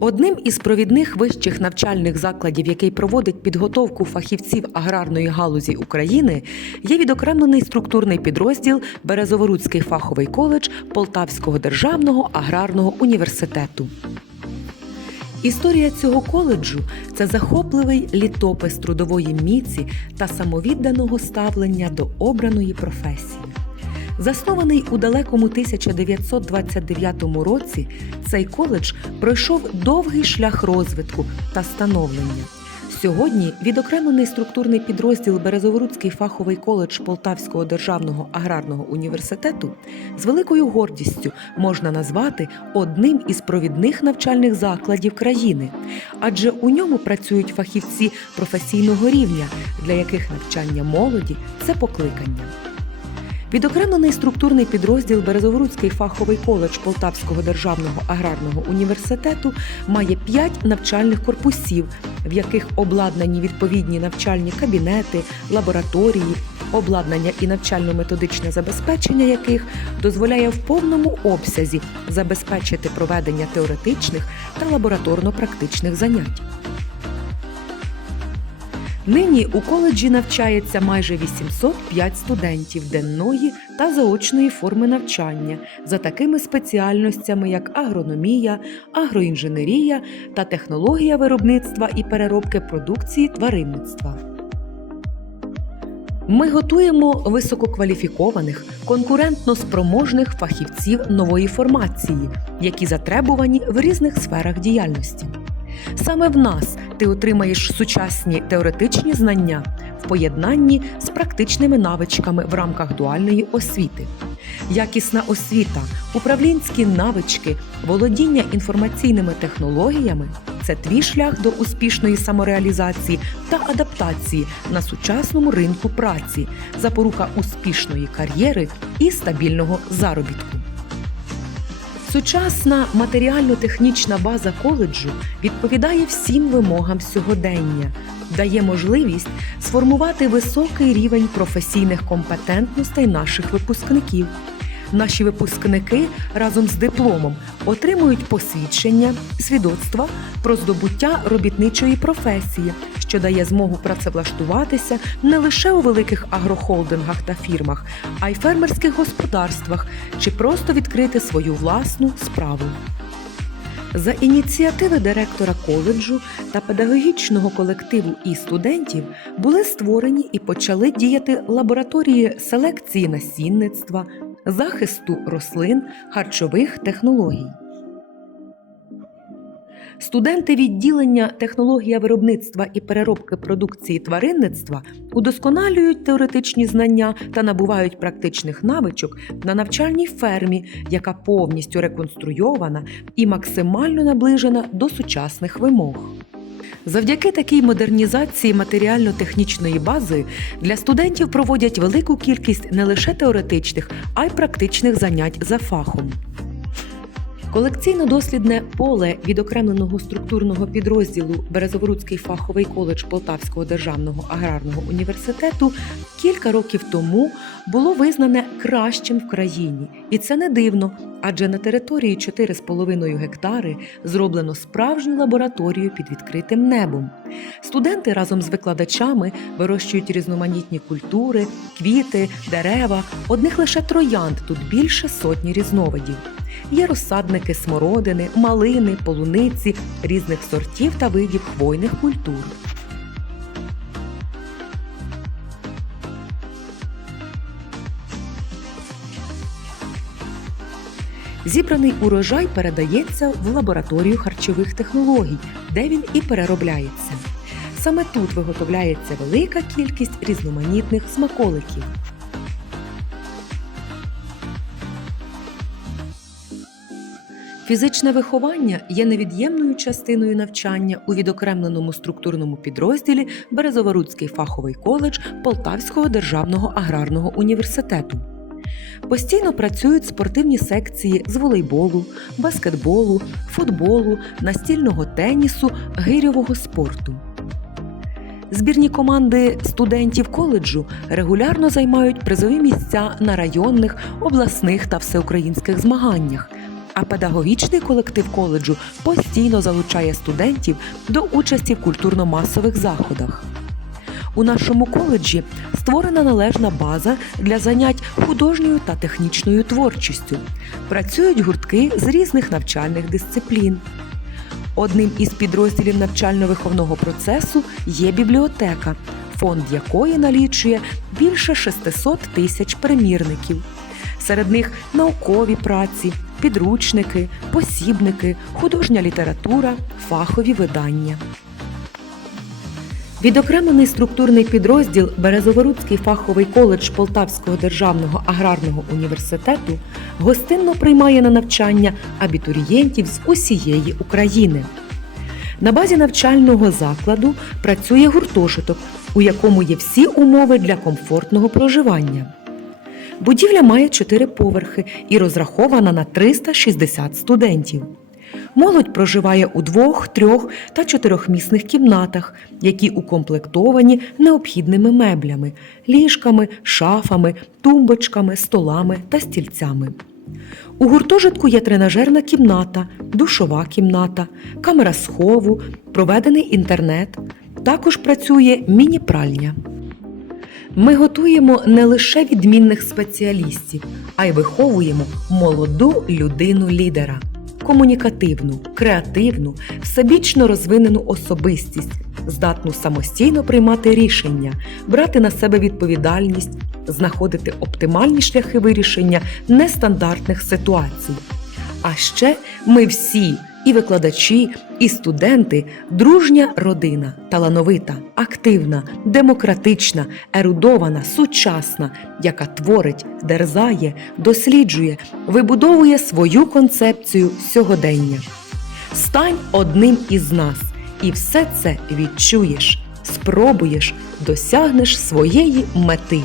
Одним із провідних вищих навчальних закладів, який проводить підготовку фахівців аграрної галузі України, є відокремлений структурний підрозділ Березоворуцький фаховий коледж Полтавського державного аграрного університету. Історія цього коледжу це захопливий літопис трудової міці та самовідданого ставлення до обраної професії. Заснований у далекому 1929 році, цей коледж пройшов довгий шлях розвитку та становлення. Сьогодні відокремлений структурний підрозділ Березоворуцький фаховий коледж Полтавського державного аграрного університету з великою гордістю можна назвати одним із провідних навчальних закладів країни, адже у ньому працюють фахівці професійного рівня, для яких навчання молоді це покликання. Відокремлений структурний підрозділ Березоворуцький фаховий коледж Полтавського державного аграрного університету має п'ять навчальних корпусів, в яких обладнані відповідні навчальні кабінети, лабораторії, обладнання і навчально-методичне забезпечення яких дозволяє в повному обсязі забезпечити проведення теоретичних та лабораторно-практичних занять. Нині у коледжі навчається майже 805 студентів денної та заочної форми навчання за такими спеціальностями, як агрономія, агроінженерія та технологія виробництва і переробки продукції тваринництва. Ми готуємо висококваліфікованих, конкурентно спроможних фахівців нової формації, які затребувані в різних сферах діяльності. Саме в нас ти отримаєш сучасні теоретичні знання в поєднанні з практичними навичками в рамках дуальної освіти. Якісна освіта, управлінські навички, володіння інформаційними технологіями це твій шлях до успішної самореалізації та адаптації на сучасному ринку праці, запорука успішної кар'єри і стабільного заробітку. Сучасна матеріально-технічна база коледжу відповідає всім вимогам сьогодення, дає можливість сформувати високий рівень професійних компетентностей наших випускників. Наші випускники разом з дипломом отримують посвідчення, свідоцтва про здобуття робітничої професії, що дає змогу працевлаштуватися не лише у великих агрохолдингах та фірмах, а й фермерських господарствах чи просто відкрити свою власну справу. За ініціативи директора коледжу та педагогічного колективу і студентів були створені і почали діяти лабораторії селекції насінництва, захисту рослин, харчових технологій. Студенти відділення технологія виробництва і переробки продукції тваринництва удосконалюють теоретичні знання та набувають практичних навичок на навчальній фермі, яка повністю реконструйована і максимально наближена до сучасних вимог. Завдяки такій модернізації матеріально-технічної бази для студентів проводять велику кількість не лише теоретичних, а й практичних занять за фахом. Колекційно-дослідне поле відокремленого структурного підрозділу Березоворуцький фаховий коледж Полтавського державного аграрного університету кілька років тому було визнане кращим в країні, і це не дивно, адже на території 4,5 гектари зроблено справжню лабораторію під відкритим небом. Студенти разом з викладачами вирощують різноманітні культури, квіти, дерева. Одних лише троянд тут більше сотні різновидів. Є розсадники смородини, малини, полуниці, різних сортів та видів хвойних культур. Зібраний урожай передається в лабораторію харчових технологій, де він і переробляється. Саме тут виготовляється велика кількість різноманітних смаколиків. Фізичне виховання є невід'ємною частиною навчання у відокремленому структурному підрозділі Березоворуцький фаховий коледж Полтавського державного аграрного університету. Постійно працюють спортивні секції з волейболу, баскетболу, футболу, настільного тенісу, гирьового спорту. Збірні команди студентів коледжу регулярно займають призові місця на районних, обласних та всеукраїнських змаганнях. А педагогічний колектив коледжу постійно залучає студентів до участі в культурно-масових заходах. У нашому коледжі створена належна база для занять художньою та технічною творчістю. Працюють гуртки з різних навчальних дисциплін. Одним із підрозділів навчально-виховного процесу є бібліотека, фонд якої налічує більше 600 тисяч примірників. Серед них наукові праці, підручники, посібники, художня література, фахові видання. Відокремлений структурний підрозділ Березоворуцький фаховий коледж Полтавського державного аграрного університету гостинно приймає на навчання абітурієнтів з усієї України. На базі навчального закладу працює гуртожиток, у якому є всі умови для комфортного проживання. Будівля має чотири поверхи і розрахована на 360 студентів. Молодь проживає у двох, трьох та чотирьохмісних кімнатах, які укомплектовані необхідними меблями, ліжками, шафами, тумбочками, столами та стільцями. У гуртожитку є тренажерна кімната, душова кімната, камера схову, проведений інтернет. Також працює міні-пральня. Ми готуємо не лише відмінних спеціалістів, а й виховуємо молоду людину-лідера, комунікативну, креативну, всебічно розвинену особистість, здатну самостійно приймати рішення, брати на себе відповідальність, знаходити оптимальні шляхи вирішення нестандартних ситуацій. А ще ми всі, і викладачі, і студенти, дружня родина, талановита, активна, демократична, ерудована, сучасна, яка творить, дерзає, досліджує, вибудовує свою концепцію сьогодення. Стань одним із нас, і все це відчуєш, спробуєш, досягнеш своєї мети.